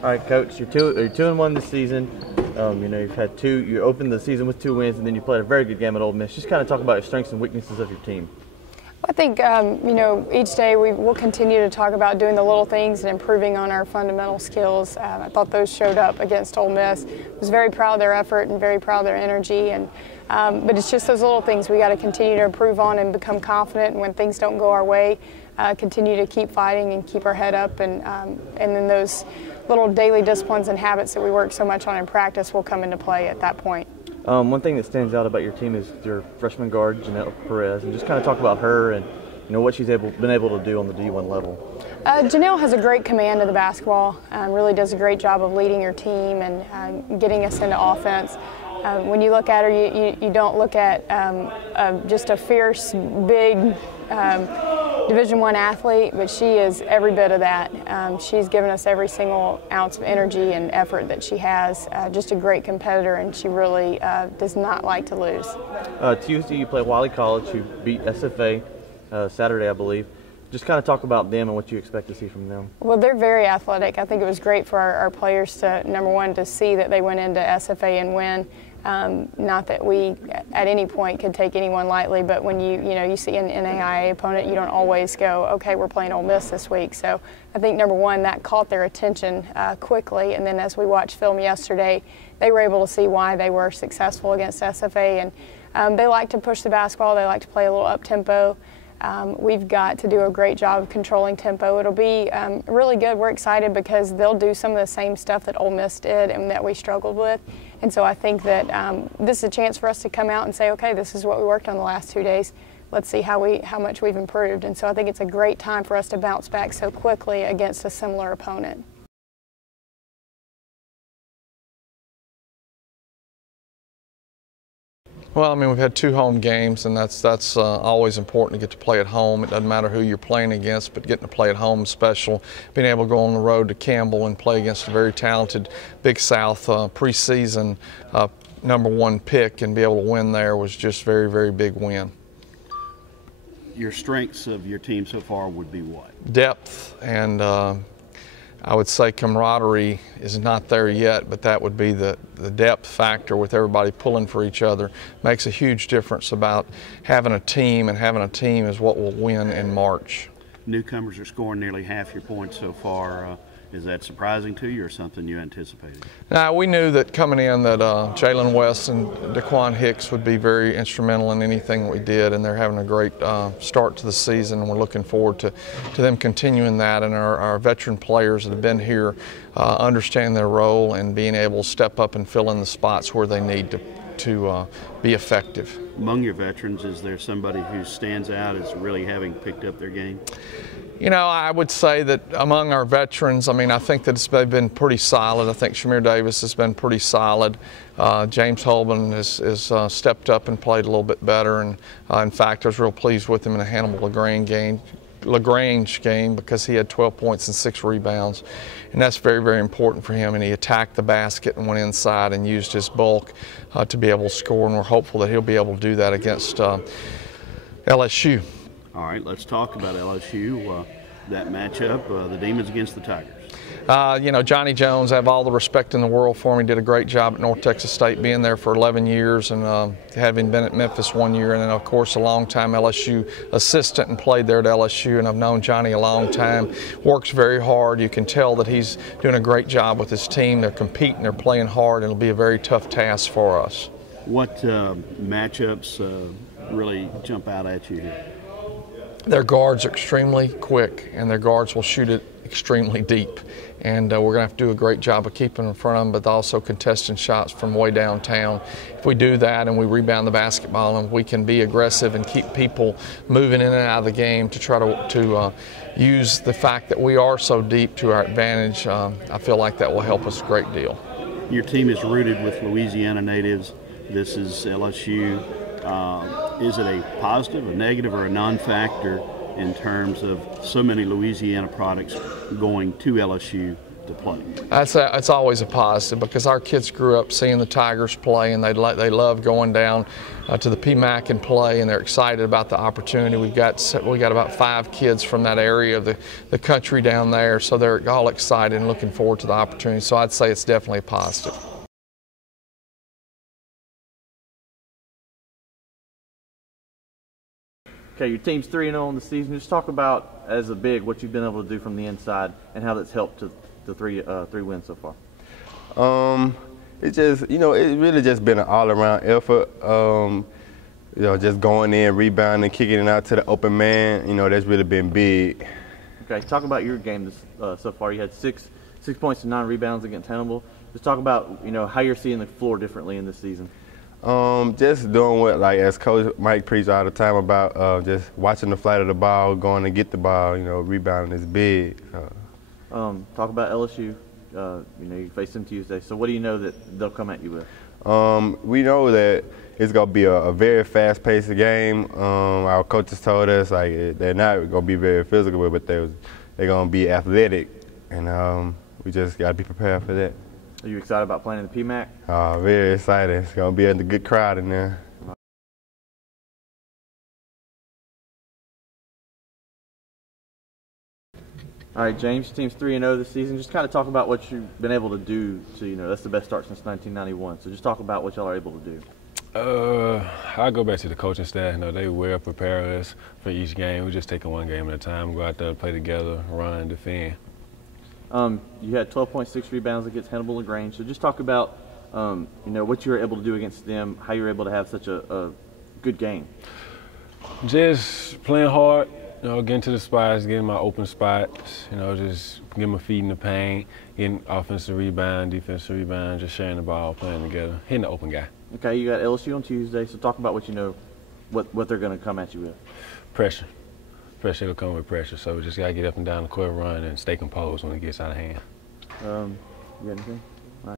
All right, Coach. You're 2-1 this season. You've had two. You opened the season with 2 wins, and then you played a very good game at Ole Miss. Just kind of talk about your strengths and weaknesses of your team. I think, each day we'll continue to talk about doing the little things and improving on our fundamental skills. I thought those showed up against Ole Miss. I was very proud of their effort and very proud of their energy. But it's just those little things we got to continue to improve on and become confident. And when things don't go our way, continue to keep fighting and keep our head up. And then those little daily disciplines and habits that we work so much on in practice will come into play at that point. One thing that stands out about your team is your freshman guard, Janelle Perez, and just kind of talk about her and what she's been able to do on the D1 level. Janelle has a great command of the basketball, really does a great job of leading her team and getting us into offense. When you look at her, you don't look at just a fierce, big Division I athlete, but she is every bit of that. She's given us every single ounce of energy and effort that she has. Just a great competitor, and she really does not like to lose. Tuesday, you play Wiley College, who beat SFA Saturday, I believe. Just kind of talk about them and what you expect to see from them. Well, they're very athletic. I think it was great for our players to, number one, to see that they went into SFA and win. Not that we at any point could take anyone lightly, but when you see an NAIA opponent, you don't always go, okay, we're playing Ole Miss this week. So I think, number one, that caught their attention quickly, and then as we watched film yesterday, they were able to see why they were successful against SFA, and they like to push the basketball, they like to play a little up-tempo. We've got to do a great job of controlling tempo. It'll be really good. We're excited because they'll do some of the same stuff that Ole Miss did and that we struggled with. And so I think that this is a chance for us to come out and say, okay, this is what we worked on the last 2 days. Let's see how much we've improved. And so I think it's a great time for us to bounce back so quickly against a similar opponent. Well, I mean, we've had 2 home games, and that's always important to get to play at home. It doesn't matter who you're playing against, but getting to play at home is special. Being able to go on the road to Campbell and play against a very talented Big South preseason #1 pick and be able to win there was just very, very big win. Your strengths of your team so far would be what? Depth, and I would say camaraderie is not there yet, but that would be the depth factor with everybody pulling for each other. Makes a huge difference about having a team, and having a team is what will win in March. Newcomers are scoring nearly half your points so far. Is that surprising to you or something you anticipated? Now, we knew that coming in that Jalen West and Daquan Hicks would be very instrumental in anything we did, and they're having a great start to the season, and we're looking forward to them continuing that, and our veteran players that have been here understand their role and being able to step up and fill in the spots where they need to be effective. Among your veterans, is there somebody who stands out as really having picked up their game? You know, I would say that among our veterans, I mean, I think that they've been pretty solid. I think Shamir Davis has been pretty solid. James Holman has stepped up and played a little bit better. And in fact, I was real pleased with him in the Hannibal LaGrange game because he had 12 points and 6 rebounds. And that's very, very important for him. And he attacked the basket and went inside and used his bulk to be able to score. And we're hopeful that he'll be able to do that against LSU. All right, let's talk about LSU, that matchup, the Demons against the Tigers. Johnny Jones, I have all the respect in the world for him. He did a great job at North Texas State, being there for 11 years and having been at Memphis 1 year, and then, of course, a long-time LSU assistant and played there at LSU, and I've known Johnny a long time. Works very hard. You can tell that he's doing a great job with his team. They're competing, they're playing hard, and it'll be a very tough task for us. What matchups really jump out at you here? Their guards are extremely quick, and their guards will shoot it extremely deep. And we're going to have to do a great job of keeping in front of them, but also contesting shots from way downtown. If we do that and we rebound the basketball and we can be aggressive and keep people moving in and out of the game to try to use the fact that we are so deep to our advantage, I feel like that will help us a great deal. Your team is rooted with Louisiana natives. This is LSU. Is it a positive, a negative, or a non-factor in terms of so many Louisiana products going to LSU to play? It's always a positive because our kids grew up seeing the Tigers play, and they love going down to the PMAC and play, and they're excited about the opportunity. We got about 5 kids from that area of the country down there, so they're all excited and looking forward to the opportunity. So I'd say it's definitely a positive. Okay, your team's 3-0 in the season. Just talk about, as a big, what you've been able to do from the inside and how that's helped to the three wins so far. It just, it really just been an all-around effort. Just going in, rebounding, kicking it out to the open man. That's really been big. Okay, talk about your game so far. You had 6 points and 9 rebounds against Hannibal. Just talk about, how you're seeing the floor differently in this season. Just doing what, as Coach Mike preaches all the time about, just watching the flight of the ball, going to get the ball. Rebounding is big. Talk about LSU. You face them Tuesday. So what do you know that they'll come at you with? We know that it's going to be a very fast-paced game. Our coaches told us they're not going to be very physical, but they're going to be athletic, and we just got to be prepared for that. Are you excited about playing in the PMAC? Very excited. It's going to be a good crowd in there. All right, James, your team's 3-0 this season. Just kind of talk about what you've been able to do to, that's the best start since 1991. So just talk about what y'all are able to do. I go back to the coaching staff. They well prepare us for each game. We just take it one game at a time, go out there, play together, run, defend. You had 12.6 rebounds against Hannibal LaGrange. So just talk about, what you were able to do against them, how you were able to have such a good game. Just playing hard, getting to the spots, getting my open spots, just getting my feet in the paint, getting offensive rebound, defensive rebound, just sharing the ball, playing together, hitting the open guy. Okay, you got LSU on Tuesday, so talk about what they're going to come at you with. Pressure. Pressure will come with pressure, so we just got to get up and down the court, run, and stay composed when it gets out of hand. You got anything?